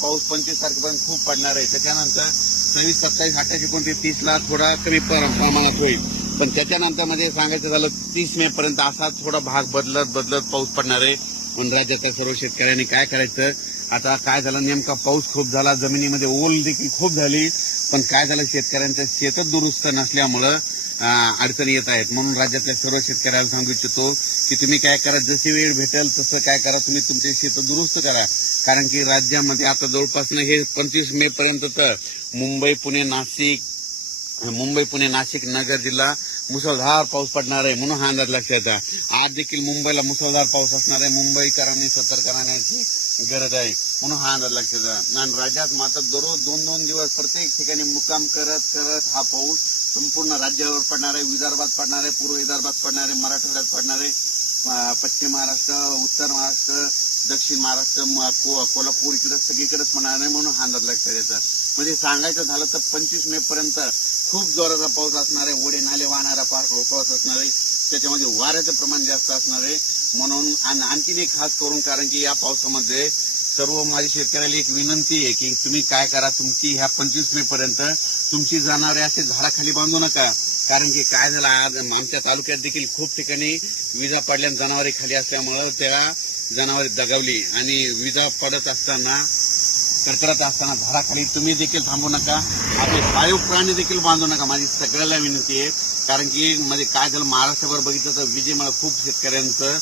पाऊस 25 तारखेपर्यंत खूप पडणार आहे. त्याच्यानंतर 26, 27, 28, 29, 30ला थोडा कमी प्रमाणात होईल. पण त्याच्यानंतर मध्ये सांगायचं झालं 30 मे पर्यंत असा थोडा भाग बदलत पाऊस पडणार आहे. पण राज्यातल्या सर्व शेतकऱ्यांनी काय करायचं, आता काय झालं, नेमका पाऊस खूप झाला, जमिनीमध्ये ओल देखील खूप झाली, पण काय झालं, शेतकऱ्यांचं शेतच दुरुस्त नसल्यामुळं अडचणी येत आहेत. म्हणून राज्यातल्या सर्व शेतकऱ्याला सांगू इच्छितो की तुम्ही काय करा, जशी वेळ भेटेल तसं काय करा, तुम्ही तुमचे शेत दुरुस्त करा. कारण की राज्यामध्ये आता जवळपास हे 25 मे पर्यंत तर मुंबई पुणे नाशिक नगर जिल्हा मुसळधार पाऊस पडणार आहे. म्हणून हा अंदाज लक्षात आहे. आज देखील मुंबईला मुसळधार पाऊस असणार आहे. मुंबईकरांनी सतर्क राहण्याची गरज आहे. म्हणून हा अंदाज लक्षात आहे. आणि राज्यात मात्र दररोज 2-2 दिवस प्रत्येक ठिकाणी मुक्काम करत हा पाऊस संपूर्ण राज्यावर पडणार आहे. विदर्भात पडणार आहे, पूर्व विदर्भात पडणार आहे, मराठवाड्यात पडणार आहे, पश्चिम महाराष्ट्र, उत्तर महाराष्ट्र, दक्षिण महाराष्ट्र, कोल्हापूर इकडे सगळीकडेच पडणार आहे. म्हणून हा अंदाज लक्षात येतं. म्हणजे सांगायचं झालं तर 25 मे पर्यंत खूप जोराचा पाऊस असणार आहे. ओढे नाले वाहणारा पाऊस असणार आहे. त्याच्यामध्ये वाऱ्याचं प्रमाण जास्त असणार आहे. म्हणून आणखीन एक खास करून, कारण की या पावसामध्ये सर्व माझ्या शेतकऱ्याला एक विनंती आहे की तुम्ही काय करा, तुमची ह्या 25 मे पर्यंत तुमची जनावरे असे झाडाखाली बांधू नका. कारण की काय झालं, आज आमच्या तालुक्यात देखील खूप ठिकाणी विजा पडल्या, जनावरे खाली असल्यामुळं त्या जनावरे दगावली. आणि विजा पडत असताना, कडकडत असताना झाडाखाली तुम्ही देखील थांबू नका. आपले पाळीव प्राणी देखील बांधू नका. माझी सगळ्याला विनंती आहे. कारण की म्हणजे काय झालं, महाराष्ट्रभर बघितलं तर विजेमुळे खूप शेतकऱ्यांचं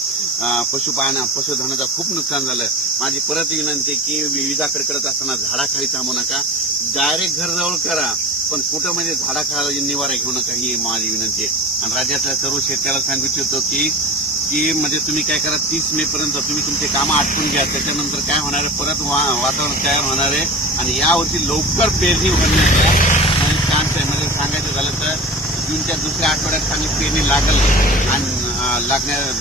पशुधनाचं खूप नुकसान झालं. माझी परत विनंती की विजा कडकडत असताना झाडाखाली थांबू नका. डायरेक्ट घर जवळ करा, पण कुठं म्हणजे झाडाखाली निवारा घेऊ नका, ही माझी विनंती आहे. आणि राज्यातल्या सर्व शेतकऱ्याला सांगू इच्छितो की म्हणजे तुम्ही काय करा, 30 मे पर्यंत तुम्ही तुमचे कामं आटपून घ्या. त्याच्यानंतर काय होणार आहे, परत वातावरण तयार होणार आहे आणि यावर्षी लवकर पेरणी होण्याचा चान्स आहे. म्हणजे सांगायचं झालं तर जूनच्या दुसऱ्या आठवड्यात चांगली पेरणी लागल. आणि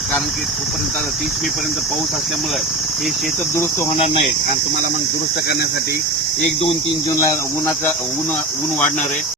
कारण की तोपर्यंत 30 मे पर्यंत पाऊस असल्यामुळे हे शेत दुरुस्त होणार नाहीत. आणि तुम्हाला मग दुरुस्त करण्यासाठी 1, 2, 3 जूनला ऊन वाढणार आहे.